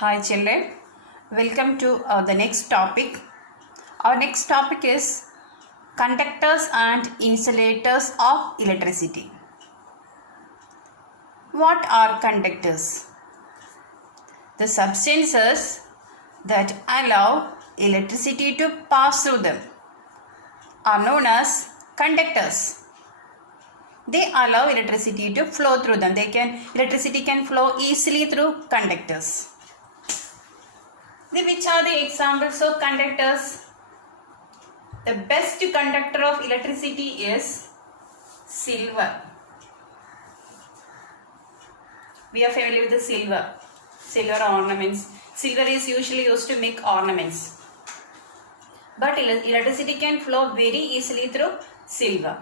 Hi children, welcome to the next topic. Our next topic is conductors and insulators of electricity. What are conductors? The substances that allow electricity to pass through them are known as conductors. They allow electricity to flow through them. Electricity can flow easily through conductors. Which are the examples of conductors? The best conductor of electricity is silver. We are familiar with the silver ornaments. Silver is usually used to make ornaments. But electricity can flow very easily through silver.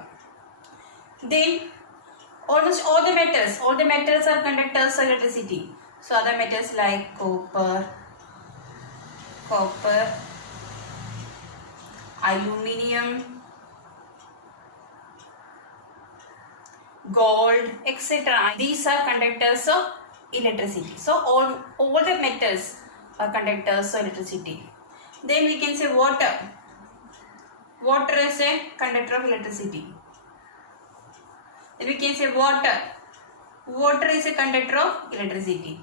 Then almost all the metals are conductors of electricity. So other metals like copper, aluminium, gold, etc. These are conductors of electricity. So all the metals are conductors of electricity. Then we can say water. Water is a conductor of electricity. Then we can say water. Water is a conductor of electricity.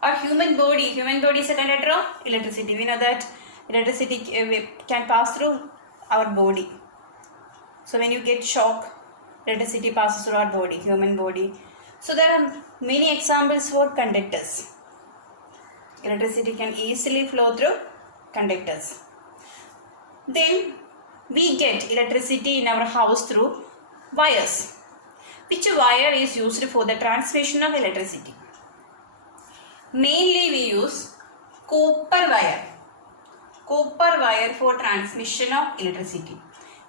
Our human body is a conductor of electricity. We know that electricity can pass through our body. So when you get shock, electricity passes through our body, human body. So there are many examples for conductors. Electricity can easily flow through conductors. Then we get electricity in our house through wires. Which wire is used for the transmission of electricity? Mainly we use copper wire. Copper wire for transmission of electricity.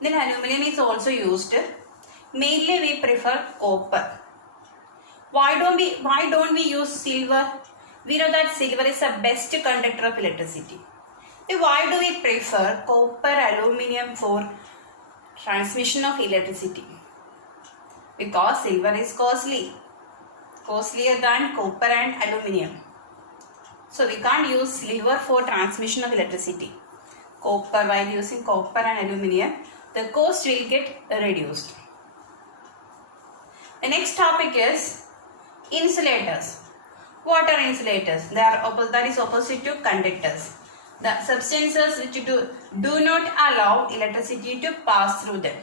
Then aluminum is also used. Mainly we prefer copper. Why don't we use silver? We know that silver is the best conductor of electricity. Then why do we prefer copper, aluminum for transmission of electricity? Because silver is costlier than copper and aluminum. So we can't use silver for transmission of electricity. Copper, while using copper and aluminum, the cost will get reduced. The next topic is insulators. What are insulators? That is opposite to conductors. The substances which do not allow electricity to pass through them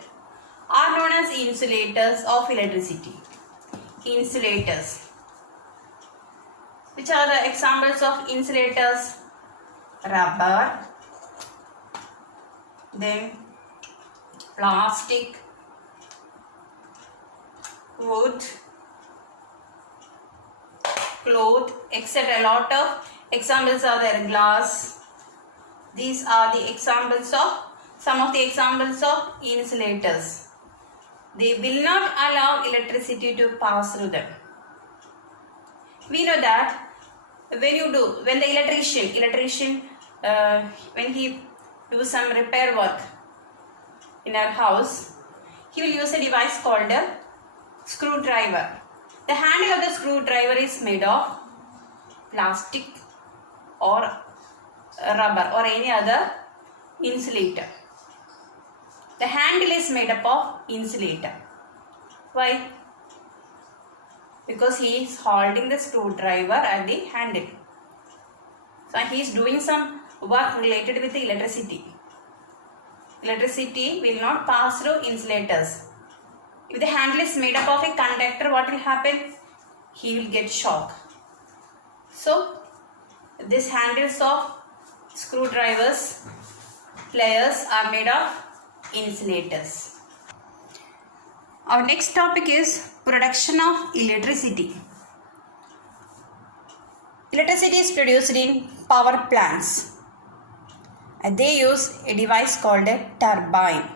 are known as insulators of electricity. Insulators. Which are the examples of insulators? Rubber, then plastic, wood, cloth, etc. A lot of examples are there. Glass. These are the examples of some of the examples of insulators. They will not allow electricity to pass through them. We know that when the electrician when he do some repair work in our house, he will use a device called a screwdriver. The handle of the screwdriver is made of plastic or rubber or any other insulator. The handle is made up of insulator. Why? Because he is holding the screwdriver at the handle. So he is doing some work related with the electricity. Electricity will not pass through insulators. If the handle is made up of a conductor, what will happen? He will get shock. So these handles of screwdrivers, pliers are made of insulators. Our next topic is production of electricity. Electricity is produced in power plants. And they use a device called a turbine.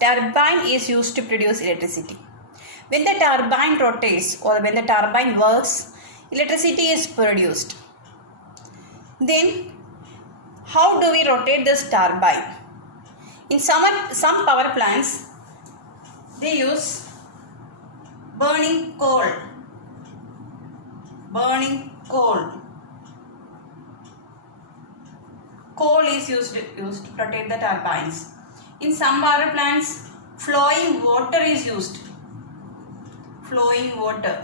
Turbine is used to produce electricity. When the turbine rotates or when the turbine works, electricity is produced. Then, how do we rotate this turbine? In some power plants, they use burning coal. coal is used to rotate the turbines. In some power plants, flowing water is used. Flowing water.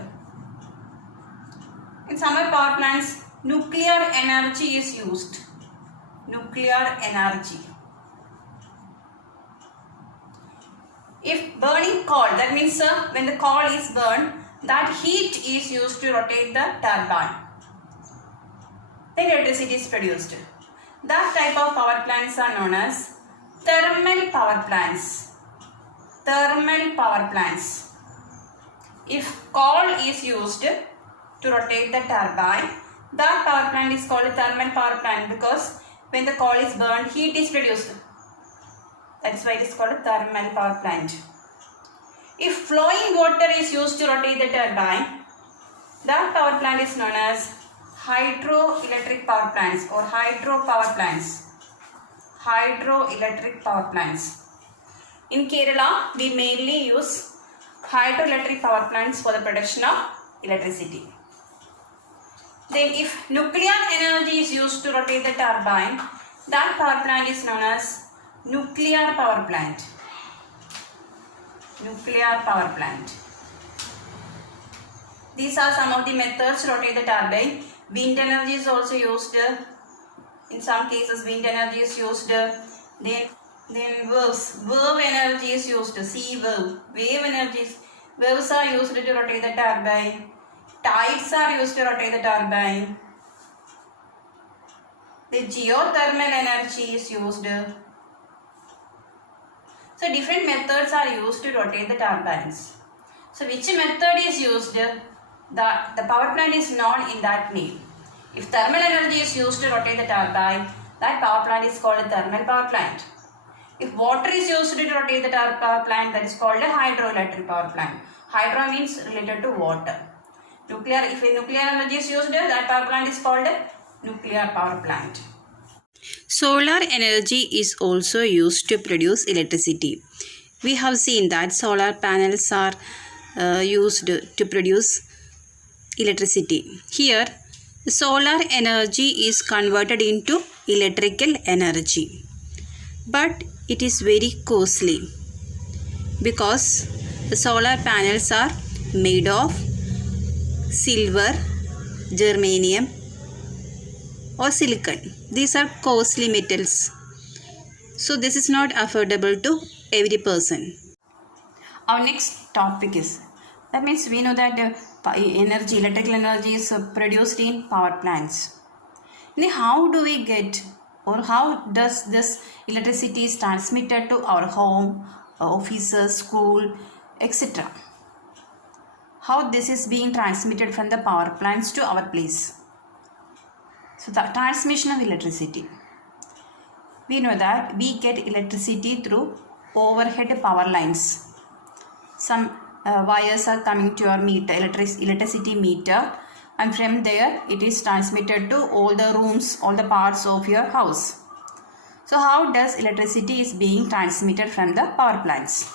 In some power plants, nuclear energy is used. Nuclear energy. If burning coal, that means when the coal is burned, that heat is used to rotate the turbine. Then electricity is produced. That type of power plants are known as thermal power plants. Thermal power plants. If coal is used to rotate the turbine, that power plant is called a thermal power plant because when the coal is burned, heat is produced. That's why it is called a thermal power plant. If flowing water is used to rotate the turbine, that power plant is known as hydroelectric power plants or hydro power plants. Hydroelectric power plants. In Kerala, we mainly use hydroelectric power plants for the production of electricity. Then if nuclear energy is used to rotate the turbine, that power plant is known as nuclear power plant. Nuclear power plant. These are some of the methods to rotate the turbine. Wind energy is also used. In some cases, wind energy is used. Then waves. Wave energy is used. Sea wave. Wave energy. Waves are used to rotate the turbine. Tides are used to rotate the turbine. The geothermal energy is used. So different methods are used to rotate the turbines. So which method is used? The power plant is known in that name. If thermal energy is used to rotate the turbine, that power plant is called a thermal power plant. If water is used to rotate the power plant, that is called a hydroelectric power plant. Hydro means related to water. If a nuclear energy is used, that power plant is called a nuclear power plant. Solar energy is also used to produce electricity. We have seen that solar panels are used to produce electricity. Here, solar energy is converted into electrical energy. But it is very costly because the solar panels are made of silver, germanium or silicon. These are costly metals. So this is not affordable to every person. Our next topic is, that means we know that electrical energy is produced in power plants. Then how do we get, or how does this electricity is transmitted to our home, offices, school, etc. How this is being transmitted from the power plants to our place. So the transmission of electricity. We know that we get electricity through overhead power lines. Some wires are coming to your meter, electricity meter, and from there it is transmitted to all the rooms, all the parts of your house. So how does electricity is being transmitted from the power plants?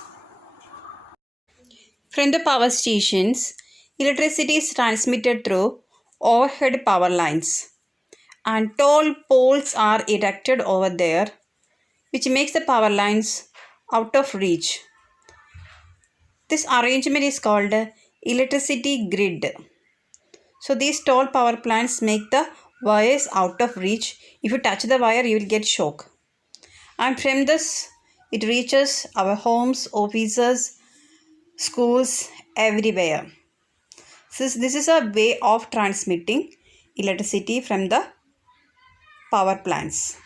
From the power stations, electricity is transmitted through overhead power lines, and tall poles are erected over there, which makes the power lines out of reach. This arrangement is called electricity grid. So these tall power plants make the wires out of reach. If you touch the wire, you will get shock. And from this, it reaches our homes, offices, schools, everywhere. So this is a way of transmitting electricity from the power plants.